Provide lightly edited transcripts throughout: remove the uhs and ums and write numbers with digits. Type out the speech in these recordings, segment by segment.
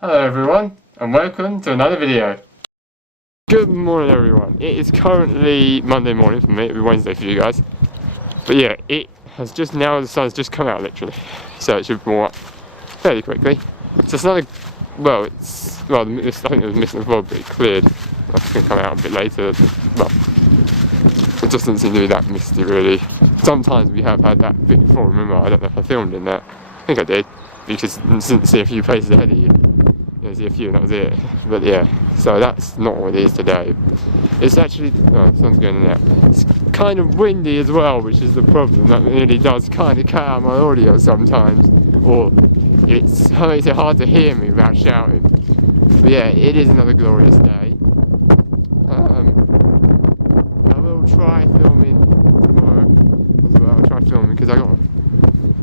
Hello everyone, and welcome to another video. Good morning everyone. It is currently Monday morning for me, it'll be Wednesday for you guys. But yeah, it has just now, the sun's just come out literally. So it should warm up fairly quickly. So it's not I think it was missing the fog, but it cleared. I think it'll come out a bit later. Well, it just doesn't seem to be that misty really. Sometimes we have had that bit before, remember, I don't know if I filmed in that. I think I did, because you didn't see a few places ahead of you. See a few and that was it. But yeah, so that's not what it is today. It's actually, oh, the sun's going in now. It's kind of windy as well, which is the problem. That really does kind of cut out my audio sometimes, or it makes it hard to hear me without shouting. But yeah, it is another glorious day. I will try filming tomorrow as well. I'll try filming because I got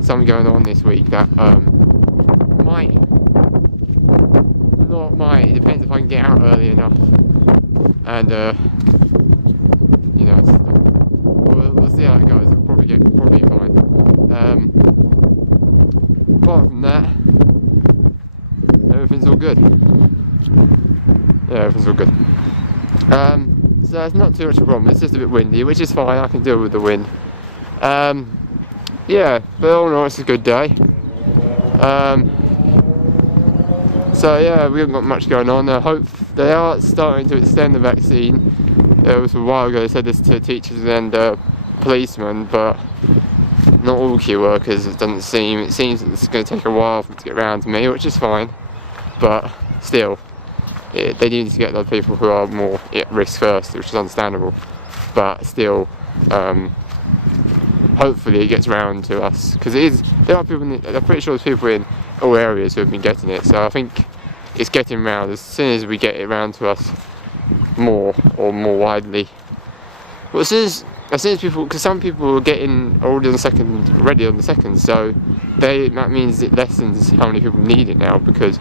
something going on this week that it depends if I can get out early enough, and you know, we'll see how it goes. It'll probably be fine. Apart from that, everything's all good. Yeah, everything's all good. So it's not too much of a problem. It's just a bit windy, which is fine. I can deal with the wind. Yeah, but all in all, it's a good day. So yeah, we haven't got much going on. I hope they are starting to extend the vaccine. It was a while ago they said this to teachers and policemen, but not all key workers. It seems it's going to take a while for it to get around to me, which is fine. But still, they need to get the people who are more at risk first, which is understandable. But still, hopefully it gets around to us, because there are people. I'm pretty sure there's people in all areas who have been getting it, so I think it's getting around. As soon as we get it around to us more widely, well, as soon as people, because some people are getting ready on the second, so that means it lessens how many people need it now, because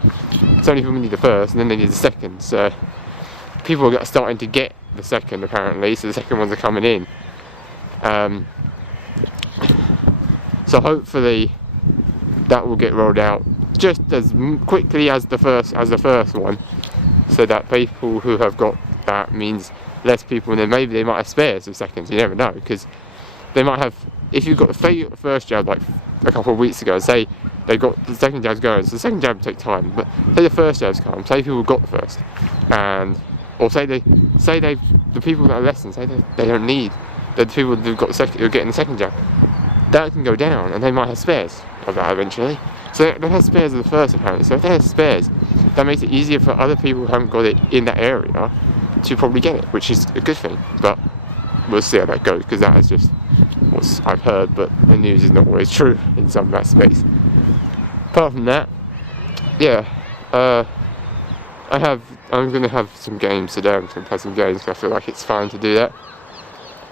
so many people need the first and then they need the second, so people are starting to get the second apparently, so the second ones are coming in. So hopefully that will get rolled out just as quickly as the first one, so that people who have got that means less people, and then maybe they might have spares of seconds. You never know, because they might have. If you've got the first jab like a couple of weeks ago, say they got the second jab's going, so the second jab will take time. But say the first jab's come, say people got the first, or say the people that are less than, say they don't need the people who've got the second, who are getting the second jab. That can go down, and they might have spares of that eventually. So they have spares of the first apparently. So if they have spares, that makes it easier for other people who haven't got it in that area to probably get it, which is a good thing. But we'll see how that goes, because that is just what I've heard, but the news is not always true in some of that space. Apart from that, yeah, I'm going to have some games today. I'm going to play some games because I feel like it's fine to do that,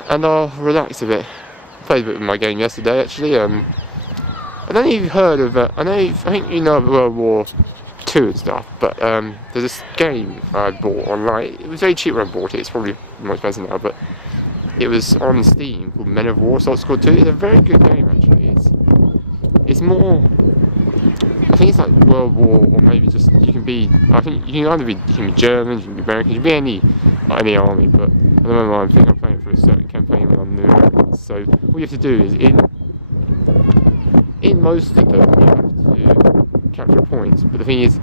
and I'll relax a bit. Played a bit with my game yesterday actually. I don't know if you've heard of I think you know of World War II and stuff, but there's this game I bought online. It was very cheap when I bought it. It's probably more expensive now, but it was on Steam called Men of War Salts Squad 2. It's a very good game actually. It's more, I think it's like World War, or maybe just I think you can be German, you can be American, you can be any army, but at the moment I think I'm playing for a certain campaign when I'm the Americans. So all you have to do is in most of them you have to capture points, but the thing is,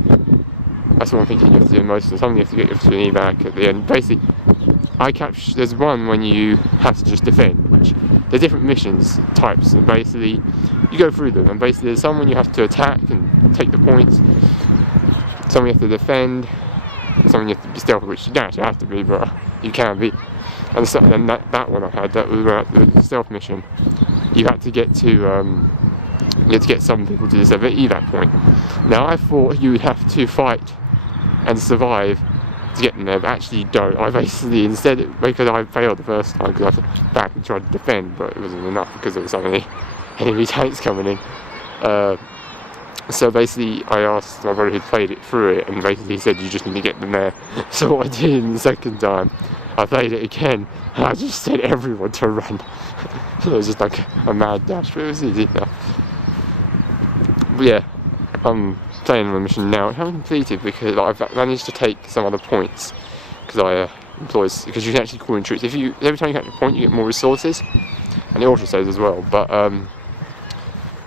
that's what I'm thinking you have to do in most of them. Some you have to get to an evac at the end. Basically, there's one when you have to just defend, which there's different missions types, and basically you go through them, and basically there's some when you have to attack and take the points, some you have to defend, some you have to be stealthy, which you don't actually have to be, but you can be. And then that one I had, that was the stealth mission. You had to get some people to this evac point. Now I thought you would have to fight and survive to get them there, but actually you don't. I basically, instead, because I failed the first time, because I went back and tried to defend, but it wasn't enough because there were so many enemy tanks coming in. So basically I asked my brother who played it through it, and basically he said you just need to get them there. So what I did in the second time, I played it again, and I just sent everyone to run. So it was just like a mad dash, but it was easy enough. But yeah, I'm playing on a mission now, which I haven't completed because I've managed to take some other points because I because you can actually call in troops. Every time you catch a point, you get more resources, and it auto saves as well. But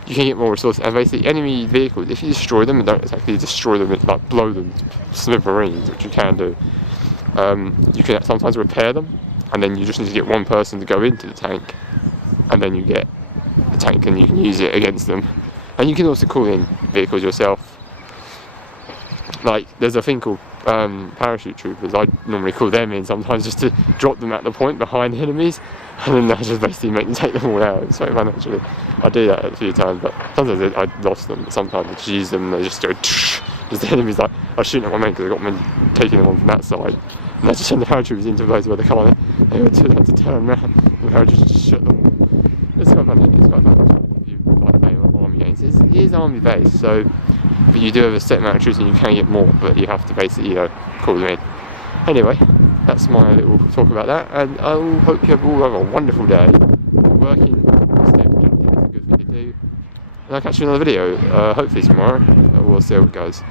you can get more resources, and basically enemy vehicles, if you destroy them and don't exactly destroy them, like blow them to smithereens, which you can do, you can sometimes repair them, and then you just need to get one person to go into the tank, and then you get the tank and you can use it against them. And you can also call in vehicles yourself. Like, there's a thing called parachute troopers. I normally call them in sometimes just to drop them at the point behind enemies, and then I just basically make them take them all out. It's very fun actually. I do that a few times, but sometimes I lost them, but sometimes I just use them and they just go just the enemies, like, I was shooting at my men because I got men taking them on from that side, and I just send the paratroopers into a place where they can't, they had to turn around, and the paratroopers just shut them all. It's quite fun, it's quite fun actually. If you like playing army games, it is army based, so but you do have a set amount of troops and you can get more, but you have to basically, call them in. Anyway, that's my little talk about that, and I hope you all have a wonderful day. Working, stay productive, it's a good thing to do. And I'll catch you in another video, hopefully tomorrow. We'll see how it goes.